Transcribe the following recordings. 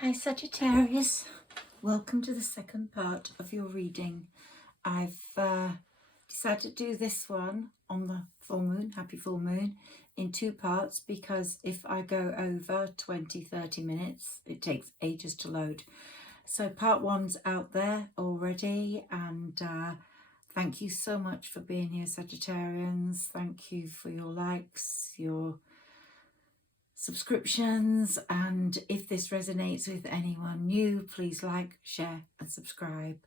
Hi Sagittarius, welcome to the second part of your reading. I've decided to do this one on the full moon, happy full moon, in two parts because if I go over 20-30 minutes it takes ages to load. So part one's out there already, and thank you so much for being here, Sagittarians. Thank you for your likes, your subscriptions, and if this resonates with anyone new, please like, share and subscribe.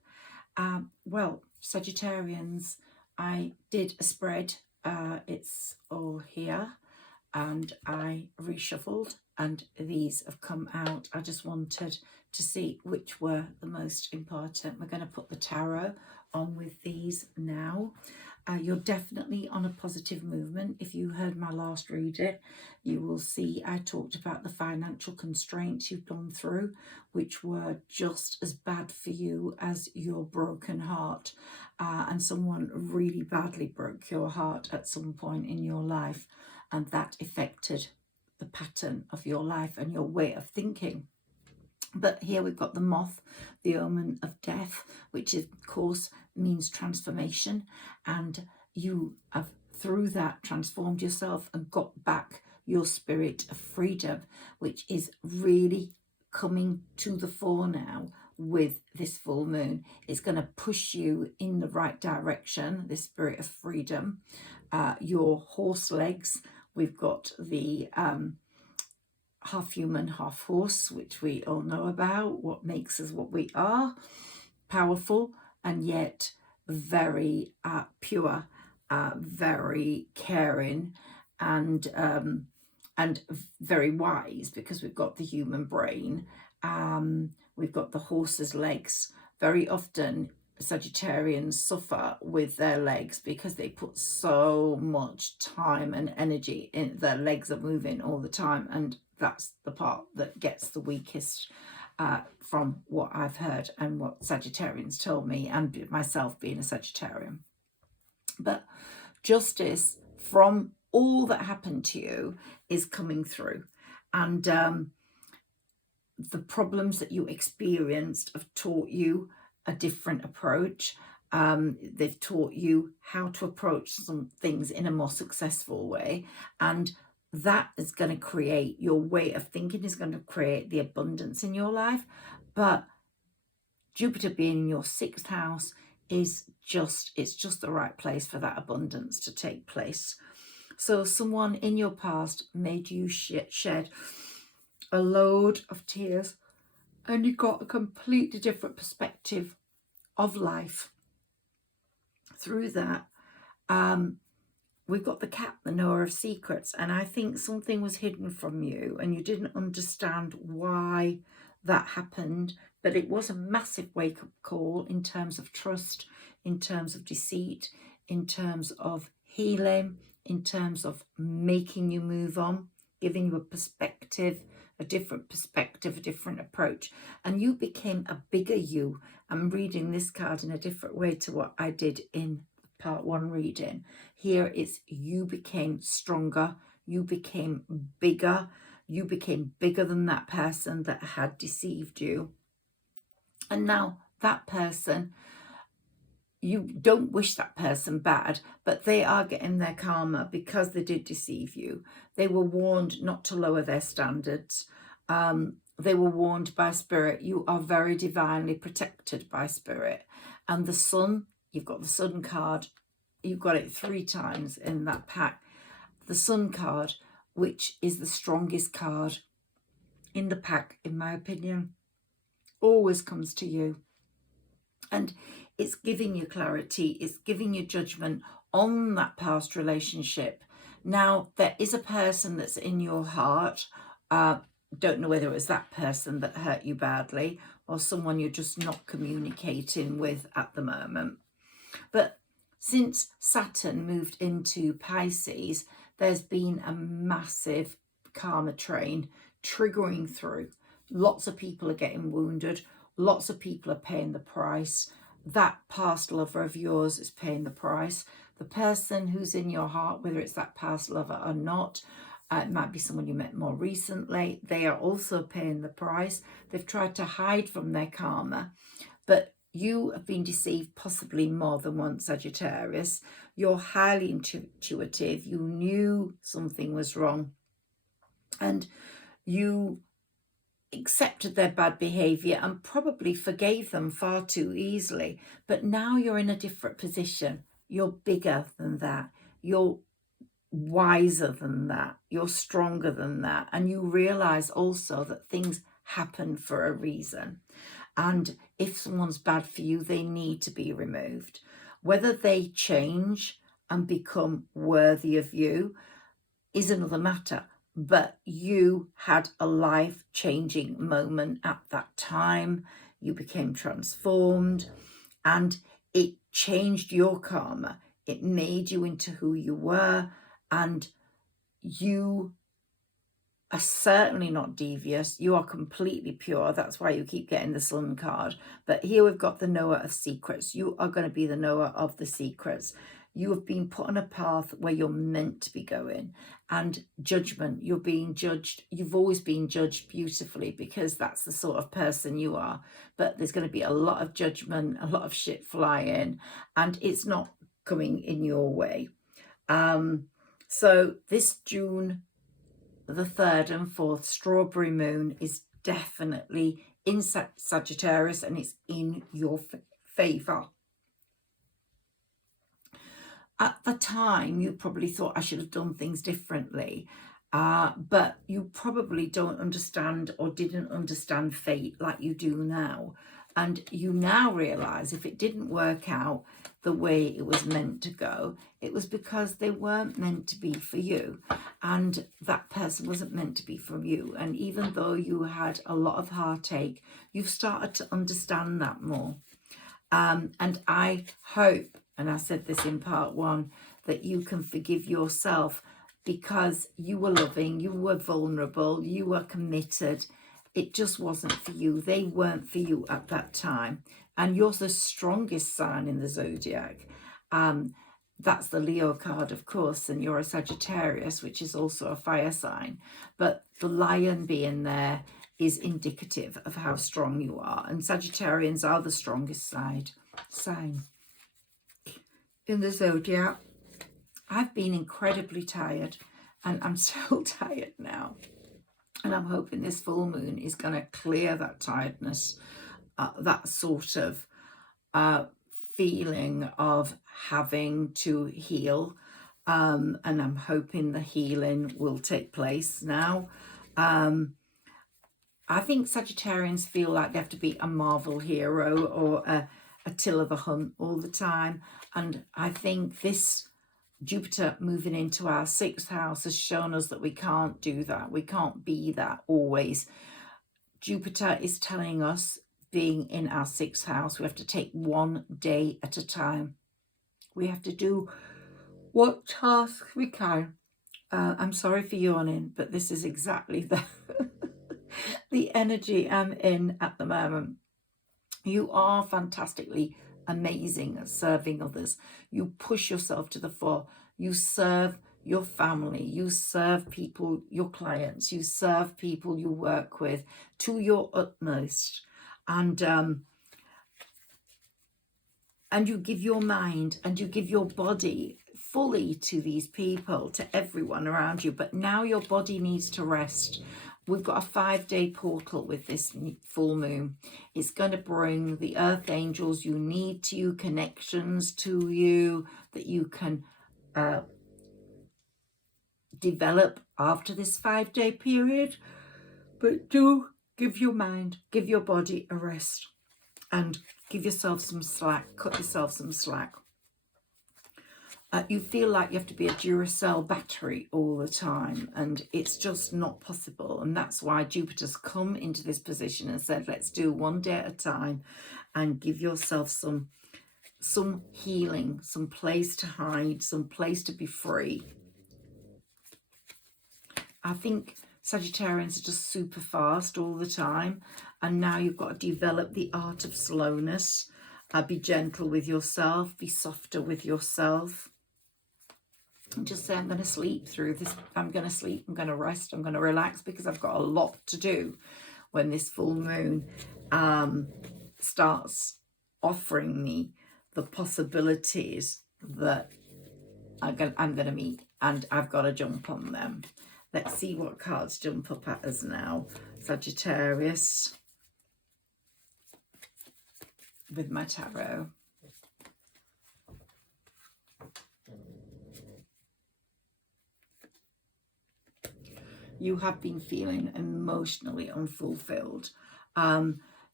Well, Sagittarians, I did a spread, it's all here, and I reshuffled and these have come out. I just wanted to see which were the most important. We're going to put the tarot on with these now. You're definitely on a positive movement. If you heard my last reading, you will see I talked about the financial constraints you've gone through, which were just as bad for you as your broken heart. And someone really badly broke your heart at some point in your life, and that affected the pattern of your life and your way of thinking. But here we've got the moth, the omen of death, which of course means transformation, and you have through that transformed yourself and got back your spirit of freedom, which is really coming to the fore now with this full moon. It's going to push you in the right direction, this spirit of freedom. Your horse legs, we've got the half human, half horse, which we all know about, what makes us what we are, powerful and yet very pure, very caring, and very wise, because we've got the human brain, we've got the horse's legs. Very often Sagittarians suffer with their legs because they put so much time and energy in. Their legs are moving all the time, and that's the part that gets the weakest, from what I've heard and what Sagittarians told me, and myself being a Sagittarian. But justice from all that happened to you is coming through, and the problems that you experienced have taught you a different approach. They've taught you how to approach some things in a more successful way, and that is going to create, your way of thinking is going to create the abundance in your life. But Jupiter being in your 6th house is it's just the right place for that abundance to take place. So someone in your past made you shed a load of tears, and you got a completely different perspective of life through that. We've got the cat, the knower of secrets, and I think something was hidden from you and you didn't understand why that happened, but it was a massive wake-up call in terms of trust, in terms of deceit, in terms of healing, in terms of making you move on, giving you a perspective, a different perspective, a different approach, and you became a bigger you. I'm reading this card in a different way to what I did in part 1 reading. Here it's you became stronger, you became bigger, you became bigger than that person that had deceived you. And now that person, you don't wish that person bad, but they are getting their karma because they did deceive you. They were warned not to lower their standards. They were warned by spirit. You are very divinely protected by spirit. And the sun, you've got the sun card. You've got it 3 times in that pack. The sun card, which is the strongest card in the pack, in my opinion, always comes to you. And it's giving you clarity. It's giving you judgment on that past relationship. Now, there is a person that's in your heart. Don't know whether it was that person that hurt you badly or someone you're just not communicating with at the moment. But since Saturn moved into Pisces, there's been a massive karma train triggering through. Lots of people are getting wounded. Lots of people are paying the price. That past lover of yours is paying the price. The person who's in your heart, whether it's that past lover or not, It might be someone you met more recently. They are also paying the price. They've tried to hide from their karma, but you have been deceived possibly more than once, Sagittarius. You're highly intuitive. You knew something was wrong, and you accepted their bad behavior and probably forgave them far too easily. But now you're in a different position. You're bigger than that. You're wiser than that. You're stronger than that. And you realize also that things happen for a reason. And if someone's bad for you, they need to be removed. Whether they change and become worthy of you is another matter. But you had a life-changing moment at that time. You became transformed, and it changed your karma. It made you into who you were, and you are certainly not devious. You are completely pure. That's why you keep getting the Sun card. But here we've got the knower of secrets. You are going to be the knower of the secrets. You have been put on a path where you're meant to be going. And judgment, you're being judged. You've always been judged beautifully because that's the sort of person you are. But there's going to be a lot of judgment, a lot of shit flying, and it's not coming in your way. So this June the 3rd and 4th strawberry moon is definitely in Sagittarius, and it's in your favor. At the time, you probably thought I should have done things differently, but you probably don't understand or didn't understand fate like you do now. And you now realize if it didn't work out the way it was meant to go, it was because they weren't meant to be for you, and that person wasn't meant to be for you. And even though you had a lot of heartache, you've started to understand that more. And I hope, and I said this in part 1, that you can forgive yourself because you were loving, you were vulnerable, you were committed. It just wasn't for you. They weren't for you at that time. And you're the strongest sign in the zodiac. That's the Leo card, of course, and you're a Sagittarius, which is also a fire sign. But the lion being there is indicative of how strong you are. And Sagittarians are the strongest sign in the zodiac. I've been incredibly tired, and I'm so tired now. And I'm hoping this full moon is going to clear that tiredness, that sort of feeling of having to heal. And I'm hoping the healing will take place now. I think Sagittarians feel like they have to be a Marvel hero or a Attila the Hun all the time. And I think this Jupiter moving into our 6th house has shown us that we can't do that. We can't be that always. Jupiter is telling us, being in our 6th house, we have to take one day at a time. We have to do what tasks we can. I'm sorry for yawning, but this is exactly the energy I'm in at the moment. You are fantastically amazing at serving others. You push yourself to the fore. You serve your family. You serve people, your clients. You serve people you work with to your utmost. And you give your mind and you give your body fully to these people, to everyone around you. But now your body needs to rest. We've got a 5-day portal with this full moon. It's going to bring the earth angels you need to you, connections to you that you can develop after this 5-day period. But do give your mind, give your body a rest, and give yourself some slack, cut yourself some slack. You feel like you have to be a Duracell battery all the time, and it's just not possible. And that's why Jupiter's come into this position and said, let's do one day at a time and give yourself some healing, some place to hide, some place to be free. I think Sagittarians are just super fast all the time, and now you've got to develop the art of slowness. Be gentle with yourself, be softer with yourself. and just say, I'm going to sleep through this. I'm going to sleep. I'm going to rest. I'm going to relax, because I've got a lot to do when this full moon starts offering me the possibilities that I'm going to meet, and I've got to jump on them. Let's see what cards jump up at us now. Sagittarius with my tarot. You have been feeling emotionally unfulfilled.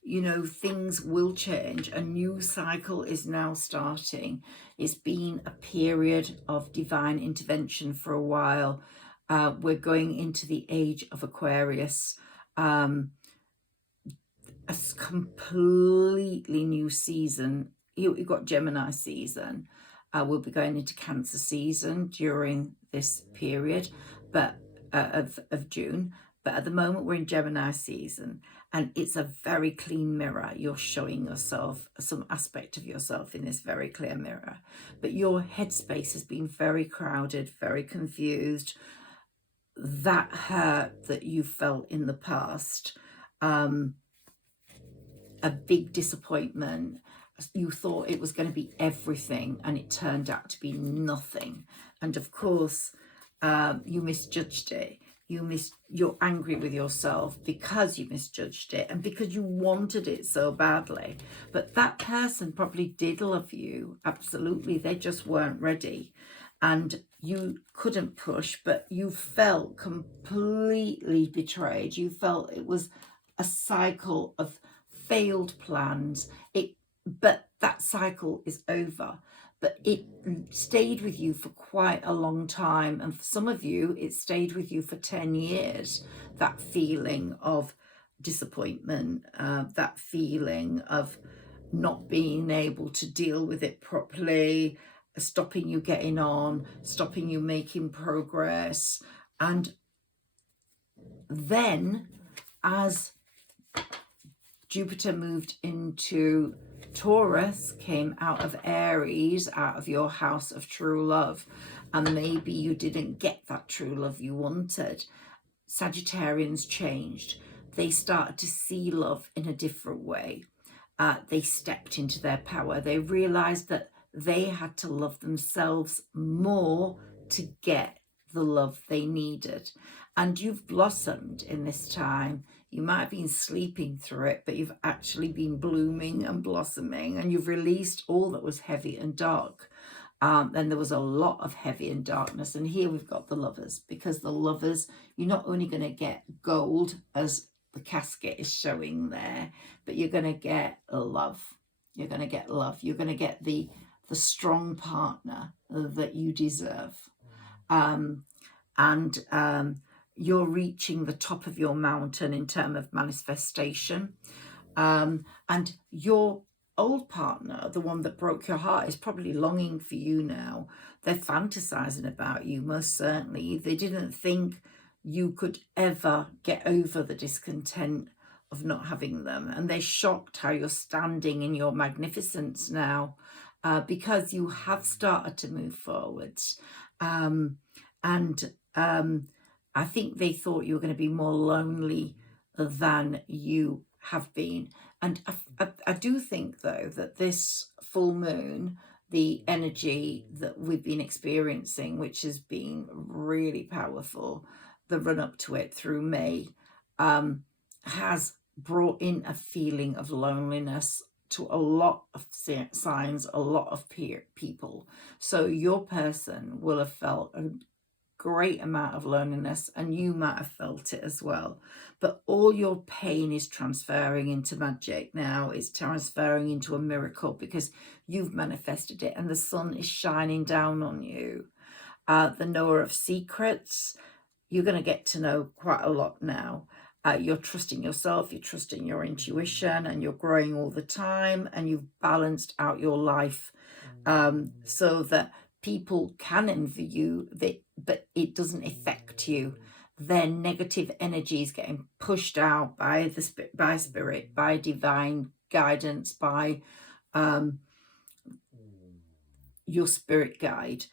You know, things will change. A new cycle is now starting. It's been a period of divine intervention for a while. We're going into the age of Aquarius. A completely new season. You've got Gemini season. We'll be going into Cancer season during this period, but of June. But at the moment we're in Gemini season, and it's a very clean mirror. You're showing yourself some aspect of yourself in this very clear mirror, but your headspace has been very crowded, very confused. That hurt that you felt in the past, a big disappointment. You thought it was going to be everything, and it turned out to be nothing. And of course, you misjudged it. You're angry with yourself because you misjudged it, and because you wanted it so badly. But that person probably did love you, absolutely. They just weren't ready, and you couldn't push, but you felt completely betrayed. You felt it was a cycle of failed plans. But that cycle is over. But it stayed with you for quite a long time, and for some of you it stayed with you for 10 years. That feeling of disappointment, that feeling of not being able to deal with it properly, stopping you getting on, stopping you making progress. And then as Jupiter moved into Taurus, came out of Aries, out of your house of true love, and maybe you didn't get that true love you wanted. Sagittarians changed. They started to see love in a different way. They stepped into their power. They realized that they had to love themselves more to get the love they needed. And you've blossomed in this time. You might have been sleeping through it, but you've actually been blooming and blossoming, and you've released all that was heavy and dark. And there was a lot of heavy and darkness. And here we've got the Lovers, because the Lovers, you're not only going to get gold, as the casket is showing there, but you're going to get love. You're going to get love. You're going to get the strong partner that you deserve. You're reaching the top of your mountain in terms of manifestation. And your old partner, the one that broke your heart, is probably longing for you now. They're fantasizing about you, most certainly. They didn't think you could ever get over the discontent of not having them. And they're shocked how you're standing in your magnificence now, because you have started to move forwards. I think they thought you were going to be more lonely than you have been. And I do think, though, that this full moon, the energy that we've been experiencing, which has been really powerful, the run up to it through May, has brought in a feeling of loneliness to a lot of signs, a lot of people. So your person will have felt a great amount of loneliness, and you might have felt it as well. But all your pain is transferring into magic now. It's transferring into a miracle, because you've manifested it, and the sun is shining down on you. The knower of secrets, you're going to get to know quite a lot now. You're trusting yourself, you're trusting your intuition, and you're growing all the time, and you've balanced out your life so that people can envy you, but it doesn't affect you. Their negative energy is getting pushed out by spirit, by divine guidance, by your spirit guide.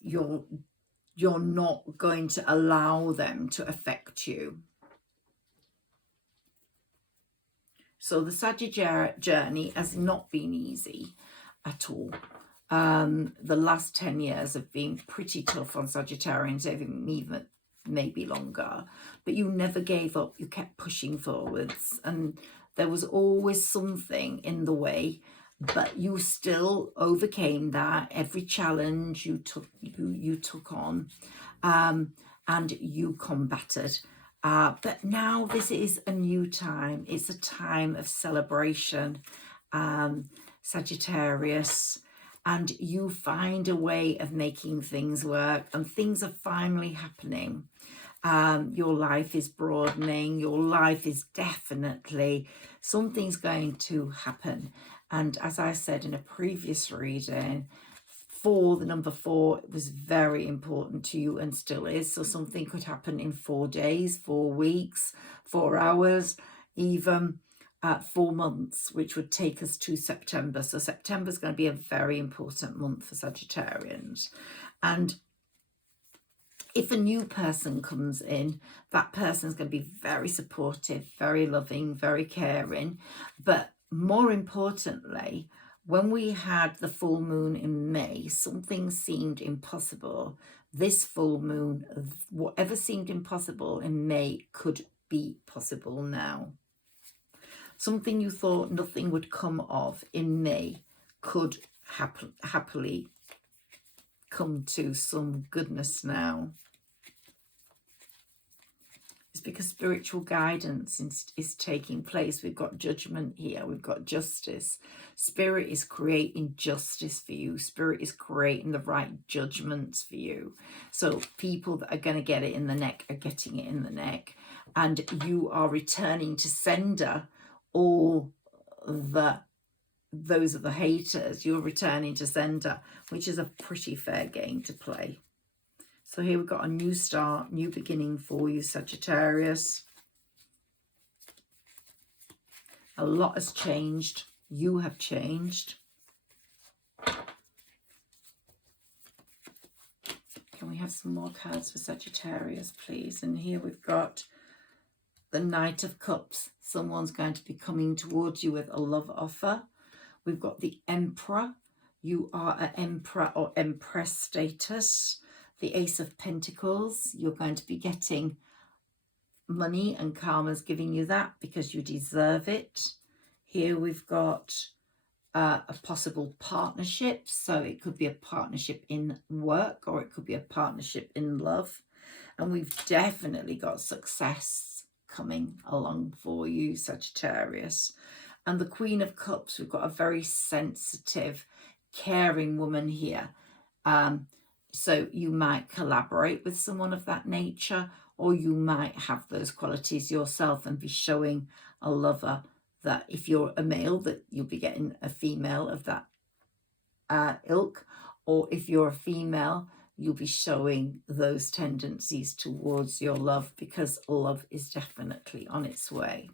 you're not going to allow them to affect you. So the Sagittarius journey has not been easy at all. The last 10 years have been pretty tough on Sagittarians, even maybe longer, but you never gave up. You kept pushing forwards, and there was always something in the way, but you still overcame that. Every challenge you took on, and you combated. But now this is a new time. It's a time of celebration, Sagittarius, and you find a way of making things work, and things are finally happening. Your life is broadening. Your life is definitely, something's going to happen. And as I said in a previous reading, the number 4 was very important to you and still is. So something could happen in 4 days, 4 weeks, 4 hours, even 4 months, which would take us to September. So September is going to be a very important month for Sagittarians. And if a new person comes in, that person is going to be very supportive, very loving, very caring. But more importantly, when we had the full moon in May, something seemed impossible. This full moon, whatever seemed impossible in May could be possible now. Something you thought nothing would come of in May could happily come to some goodness now. It's because spiritual guidance is taking place. We've got judgment here. We've got justice. Spirit is creating justice for you. Spirit is creating the right judgments for you. So people that are going to get it in the neck are getting it in the neck. And you are returning to sender all those are the haters. You're returning to sender, which is a pretty fair game to play. So here we've got a new start, new beginning for you, Sagittarius. A lot has changed. You have changed. Can we have some more cards for Sagittarius, please? And here we've got the Knight of Cups. Someone's going to be coming towards you with a love offer. We've got the Emperor. You are an Emperor or Empress status. The Ace of Pentacles, you're going to be getting money, and karma's giving you that because you deserve it. Here we've got a possible partnership. So it could be a partnership in work, or it could be a partnership in love. And we've definitely got success coming along for you, Sagittarius. And the Queen of Cups, we've got a very sensitive, caring woman here. So you might collaborate with someone of that nature, or you might have those qualities yourself and be showing a lover that if you're a male, that you'll be getting a female of that ilk, or if you're a female, you'll be showing those tendencies towards your love, because love is definitely on its way.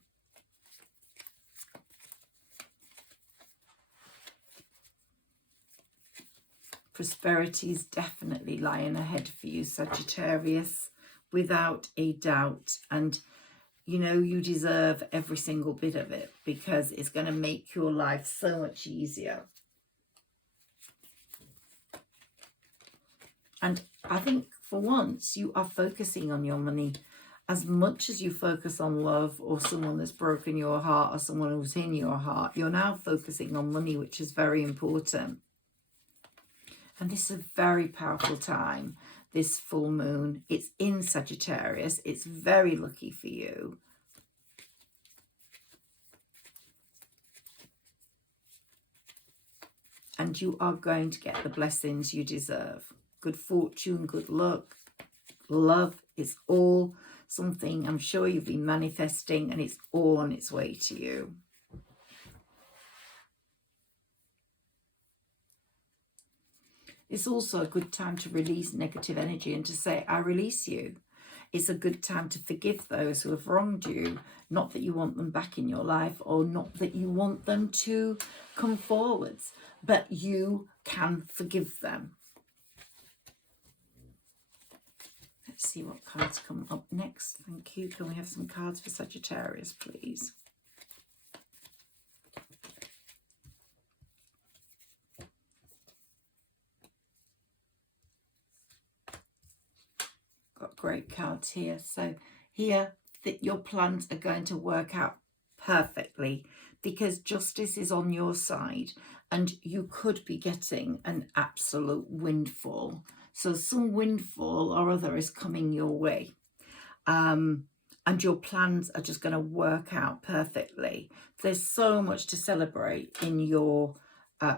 Prosperity is definitely lying ahead for you, Sagittarius, without a doubt. And, you know, you deserve every single bit of it, because it's going to make your life so much easier. And I think for once you are focusing on your money as much as you focus on love, or someone that's broken your heart, or someone who's in your heart. You're now focusing on money, which is very important. And this is a very powerful time, this full moon. It's in Sagittarius. It's very lucky for you. And you are going to get the blessings you deserve. Good fortune, good luck, love is all something I'm sure you've been manifesting, and it's all on its way to you. It's also a good time to release negative energy and to say, I release you. It's a good time to forgive those who have wronged you. Not that you want them back in your life, or not that you want them to come forwards, but you can forgive them. Let's see what cards come up next. Thank you. Can we have some cards for Sagittarius, please? Got great cards here. So here, that your plans are going to work out perfectly because justice is on your side and you could be getting an absolute windfall. So some windfall or other is coming your way. And your plans are just going to work out perfectly. There's so much to celebrate in your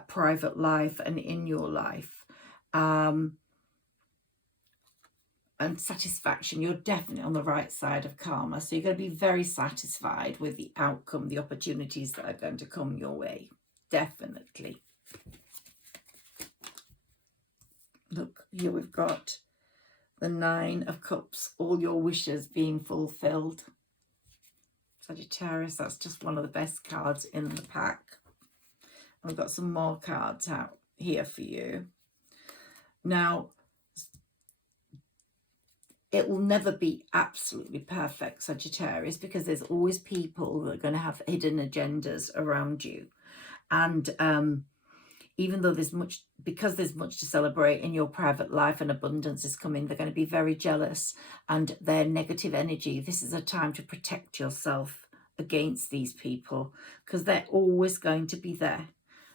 private life and in your life. And satisfaction, you're definitely on the right side of karma. So you're going to be very satisfied with the outcome, the opportunities that are going to come your way. Definitely. Look, here we've got the 9 of Cups, all your wishes being fulfilled. Sagittarius, that's just one of the best cards in the pack. And we've got some more cards out here for you. Now, it will never be absolutely perfect, Sagittarius, because there's always people that are going to have hidden agendas around you. And even though because there's much to celebrate in your private life and abundance is coming, they're going to be very jealous and their negative energy. This is a time to protect yourself against these people because they're always going to be there.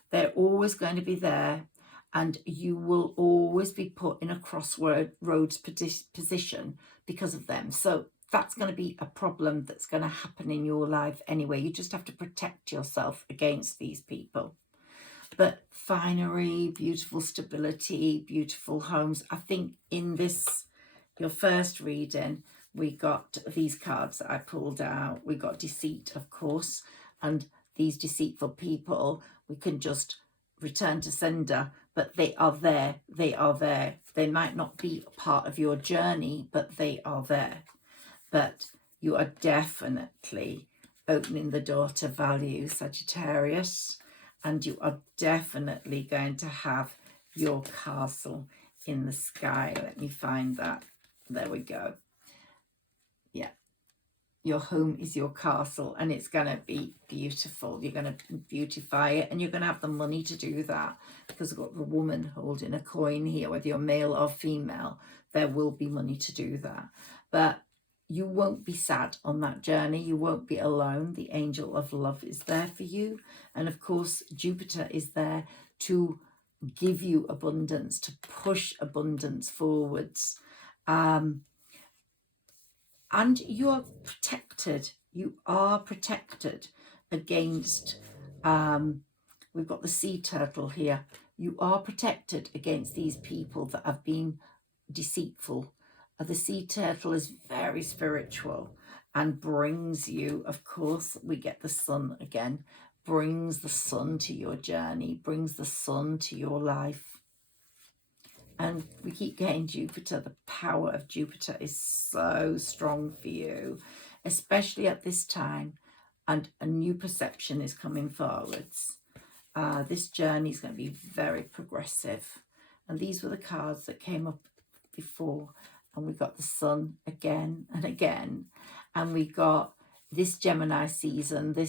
They're always going to be there. And you will always be put in a crossroads position because of them. So that's going to be a problem that's going to happen in your life anyway. You just have to protect yourself against these people. But finery, beautiful stability, beautiful homes. I think in this, your first reading, we got these cards that I pulled out. We got deceit, of course. And these deceitful people, we can just return to sender. But they are there. They are there. They might not be part of your journey, but they are there. But you are definitely opening the door to value, Sagittarius. And you are definitely going to have your castle in the sky. Let me find that. There we go. Yeah. Your home is your castle and it's going to be beautiful. You're going to beautify it and you're going to have the money to do that because we've got the woman holding a coin here, whether you're male or female, there will be money to do that. But you won't be sad on that journey. You won't be alone. The angel of love is there for you. And of course, Jupiter is there to give you abundance, to push abundance forwards. And you are protected. You are protected against, we've got the sea turtle here. You are protected against these people that have been deceitful. The sea turtle is very spiritual and brings you, of course, we get the sun again, brings the sun to your journey, brings the sun to your life. And we keep getting Jupiter. The power of Jupiter is so strong for you, especially at this time. And a new perception is coming forwards. This journey is going to be very progressive. And these were the cards that came up before. And we got the sun again and again. And we got this Gemini season, the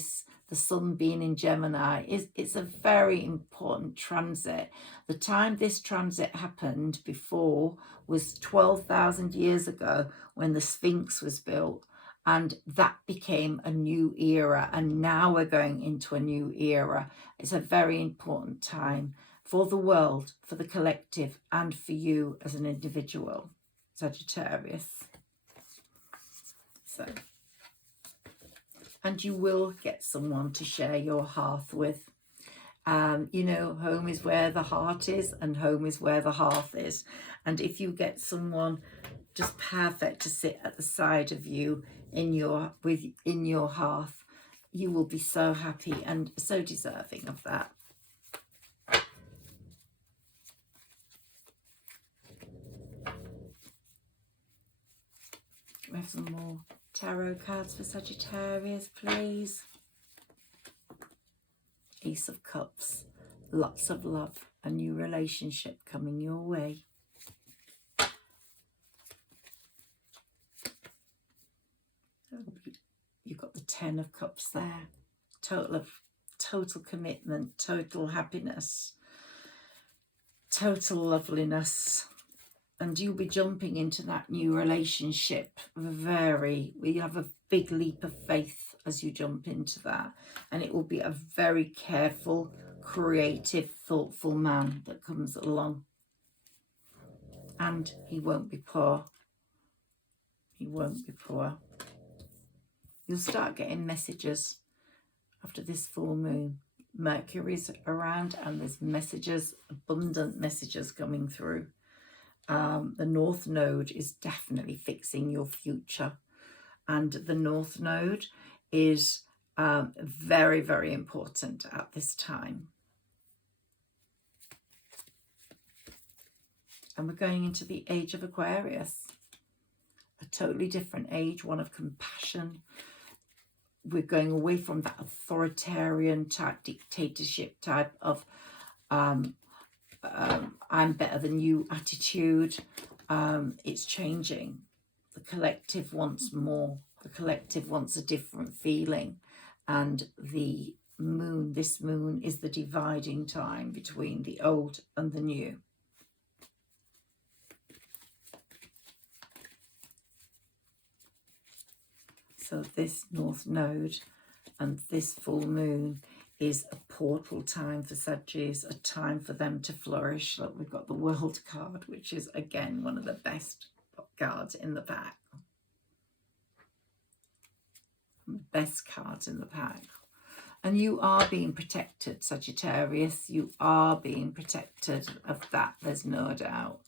sun being in Gemini, it's a very important transit. The time this transit happened before was 12,000 years ago when the Sphinx was built. And that became a new era. And now we're going into a new era. It's a very important time for the world, for the collective, and for you as an individual, Sagittarius. So, and you will get someone to share your hearth with. You know, home is where the heart is and home is where the hearth is. And if you get someone just perfect to sit at the side of you in your hearth, you will be so happy and so deserving of that. We have some more tarot cards for Sagittarius, please. Ace of Cups, lots of love, a new relationship coming your way. Ten of Cups there. Total commitment, total happiness, total loveliness. And you'll be jumping into that new relationship. We have a big leap of faith as you jump into that. And it will be a very careful, creative, thoughtful man that comes along. And he won't be poor. He won't be poor. You'll start getting messages after this full moon. Mercury's around and there's messages, abundant messages coming through. The North Node is definitely fixing your future. And the North Node is very, very important at this time. And we're going into the age of Aquarius. A totally different age, one of compassion. We're going away from that authoritarian type, dictatorship type of I'm better than you attitude. It's changing. The collective wants more. The collective wants a different feeling. And the moon, this moon, is the dividing time between the old and the new. So this North Node and this full moon is a portal time for Sagittarius, a time for them to flourish. Look, we've got the World card, which is, again, one of the best cards in the pack. Best cards in the pack. And you are being protected, Sagittarius. You are being protected of that, there's no doubt.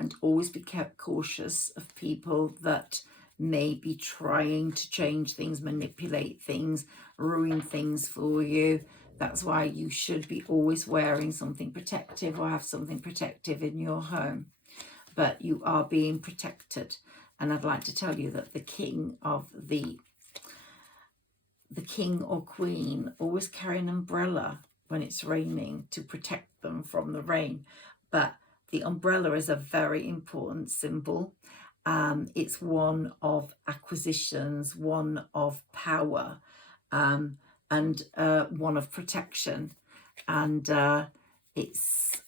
And always be kept cautious of people that may be trying to change things, manipulate things, ruin things for you. That's why you should be always wearing something protective or have something protective in your home. But you are being protected. And I'd like to tell you that the king or queen always carry an umbrella when it's raining to protect them from the rain. But the umbrella is a very important symbol. It's one of acquisitions, one of power, and one of protection. And it's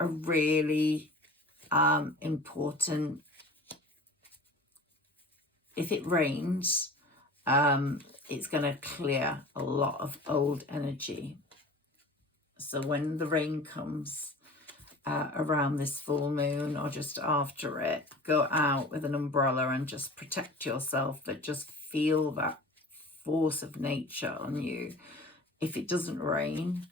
a really important. If it rains, it's going to clear a lot of old energy. So when the rain comes, around this full moon or just after it, go out with an umbrella and just protect yourself, but just feel that force of nature on you. If it doesn't rain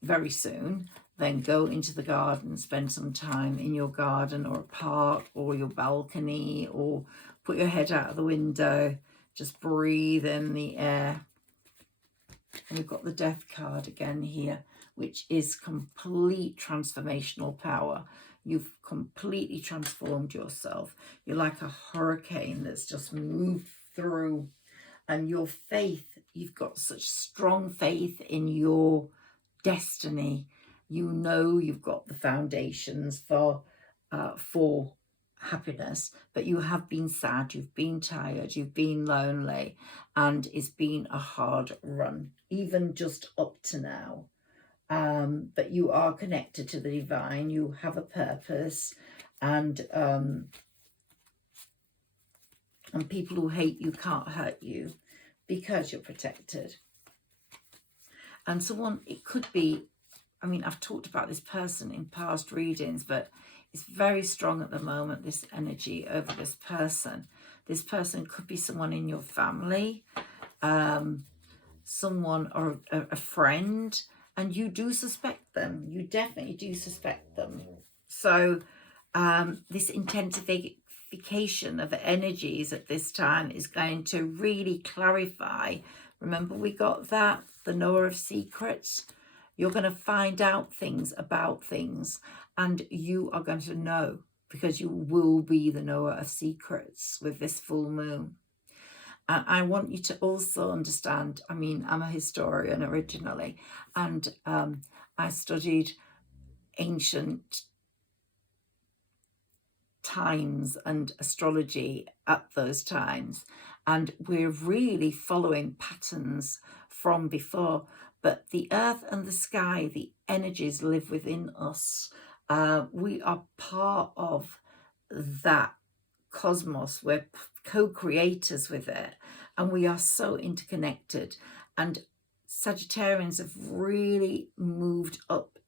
very soon, then go into the garden, spend some time in your garden or a park or your balcony, or put your head out of the window, just breathe in the air. And we've got the Death card again here, which is complete transformational power. You've completely transformed yourself. You're like a hurricane that's just moved through. And your faith, you've got such strong faith in your destiny. You know you've got the foundations for happiness, but you have been sad, you've been tired, you've been lonely, and it's been a hard run, even just up to now. But you are connected to the divine, you have a purpose, and people who hate you can't hurt you because you're protected. And someone, it could be, I mean, I've talked about this person in past readings, but it's very strong at the moment, this energy over this person. This person could be someone in your family, someone or a friend, and you do suspect them. You definitely do suspect them. So this intensification of energies at this time is going to really clarify. Remember, we got that, the knower of secrets. You're going to find out things about things, and you are going to know, because you will be the knower of secrets with this full moon. And I want you to also understand, I mean, I'm a historian originally, and I studied ancient times and astrology at those times, and we're really following patterns from before. But the earth and the sky, the energies live within us. We are part of that cosmos. We're co-creators with it, and we are so interconnected. And Sagittarians have really moved up.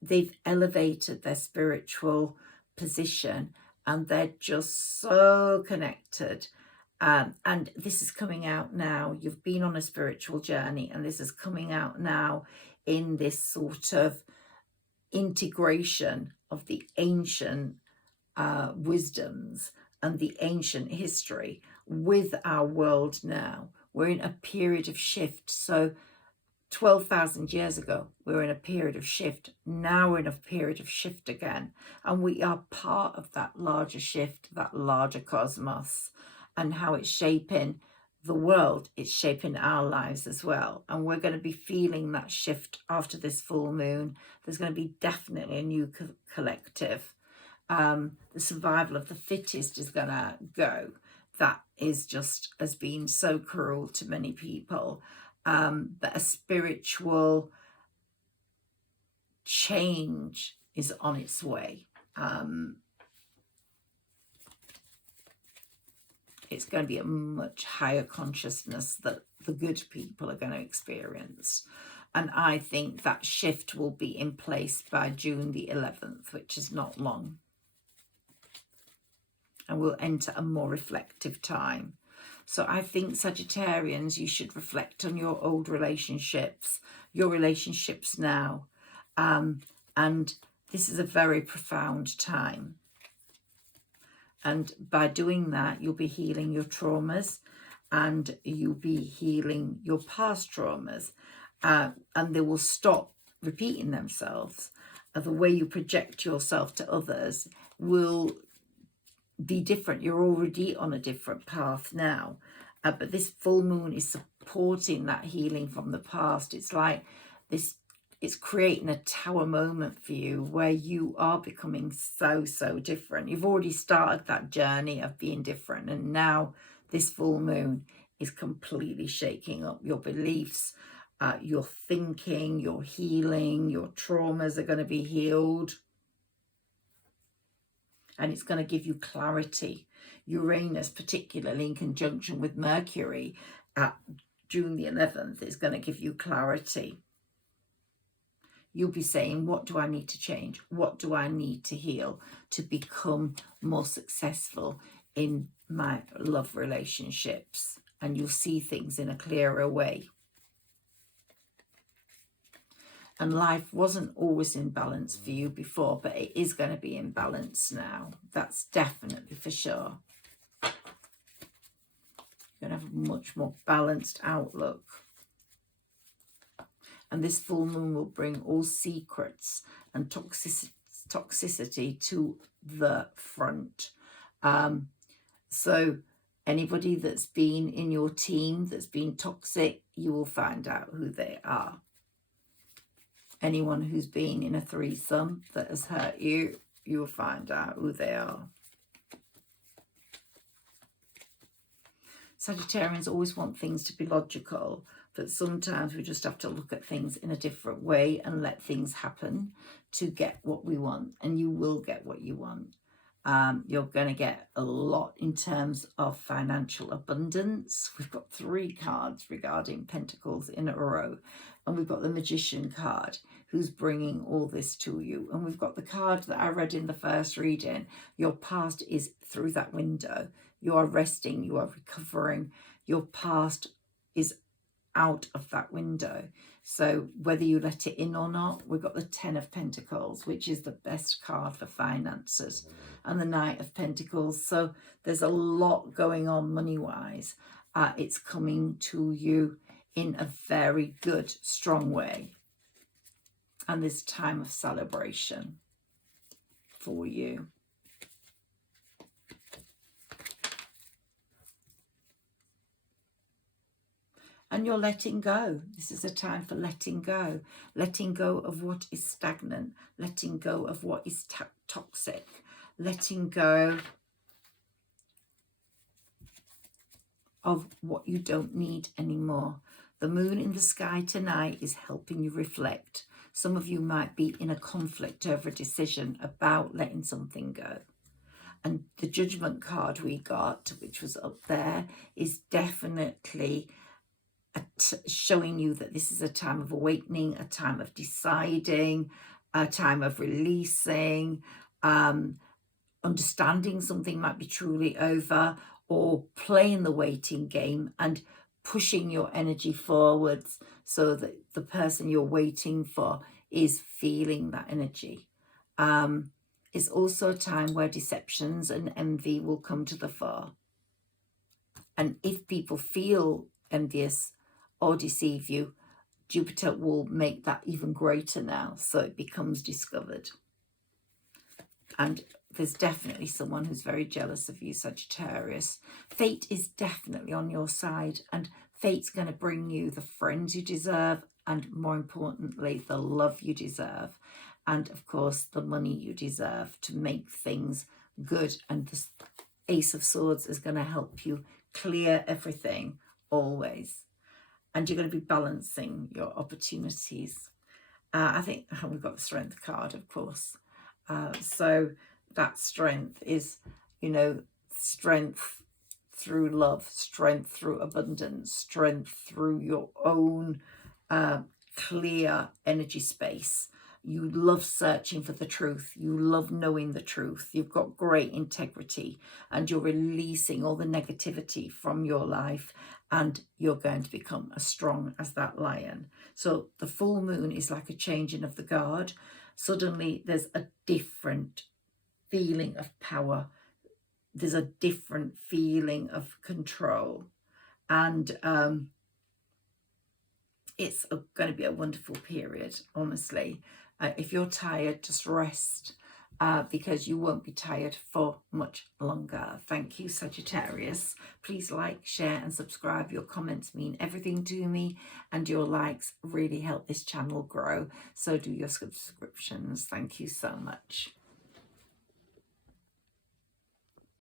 They've elevated their spiritual position, and they're just so connected. And this is coming out now. You've been on a spiritual journey, and this is coming out now in this sort of integration of the ancient wisdoms and the ancient history with our world now. We're in a period of shift. So 12,000 years ago, we were in a period of shift. Now we're in a period of shift again. And we are part of that larger shift, that larger cosmos, and how it's shaping the world. It's shaping our lives as well. And we're going to be feeling that shift after this full moon. There's going to be definitely a new collective. The survival of the fittest is going to go. That is just has been so cruel to many people. That a spiritual change is on its way. It's going to be a much higher consciousness that the good people are going to experience. And I think that shift will be in place by June the 11th, which is not long. And we'll enter a more reflective time. So I think, Sagittarians, you should reflect on your old relationships, your relationships now. And this is a very profound time. And by doing that, you'll be healing your traumas, and you'll be healing your past traumas. And they will stop repeating themselves. The way you project yourself to others will be different. You're already on a different path now, but this full moon is supporting that healing from the past. It's like this, it's creating a tower moment for you where you are becoming so different. You've already started that journey of being different, and now this full moon is completely shaking up your beliefs, your thinking, your healing. Your traumas are going to be healed. And it's going to give you clarity. Uranus, particularly in conjunction with Mercury at June the 11th, is going to give you clarity. You'll be saying, what do I need to change? What do I need to heal to become more successful in my love relationships? And you'll see things in a clearer way. And life wasn't always in balance for you before, but it is going to be in balance now. That's definitely for sure. You're going to have a much more balanced outlook. And this full moon will bring all secrets and toxicity to the front. So anybody that's been in your team that's been toxic, you will find out who they are. Anyone who's been in a threesome that has hurt you, you'll find out who they are. Sagittarians always want things to be logical, but sometimes we just have to look at things in a different way and let things happen to get what we want. And you will get what you want. You're going to get a lot in terms of financial abundance. We've got 3 cards regarding Pentacles in a row. And we've got the Magician card, who's bringing all this to you. And we've got the card that I read in the first reading. Your past is through that window. You are resting. You are recovering. Your past is out of that window. So whether you let it in or not, we've got the 10 of Pentacles, which is the best card for finances, and the Knight of Pentacles. So there's a lot going on money-wise. It's coming to you in a very good, strong way. And this time of celebration for you. And and you're letting go. This is a time for letting go of what is stagnant, letting go of what is toxic, letting go of what you don't need anymore. The moon in the sky tonight is helping you reflect. Some of you might be in a conflict over a decision about letting something go. And the judgment card we got, which was up there, is definitely showing you that this is a time of awakening, a time of deciding, a time of releasing, understanding something might be truly over, or playing the waiting game and pushing your energy forwards so that the person you're waiting for is feeling that energy. It's also a time where deceptions and envy will come to the fore. And if people feel envious or deceive you, Jupiter will make that even greater now, so it becomes discovered. And there's definitely someone who's very jealous of you, Sagittarius. Fate is definitely on your side, and fate's going to bring you the friends you deserve, and more importantly, the love you deserve, and of course, the money you deserve to make things good. And the Ace of Swords is going to help you clear everything always. And you're going to be balancing your opportunities. I think we've got the Strength card, of course. So that strength is, you know, strength through love, strength through abundance, strength through your own clear energy space. You love searching for the truth. You love knowing the truth. You've got great integrity, and you're releasing all the negativity from your life, and you're going to become as strong as that lion. So the full moon is like a changing of the guard. Suddenly there's a different feeling of power. There's a different feeling of control. And it's going to be a wonderful period, honestly. If you're tired, just rest, because you won't be tired for much longer. Thank you, Sagittarius. Please like, share and subscribe. Your comments mean everything to me, and your likes really help this channel grow. So do your subscriptions. Thank you so much.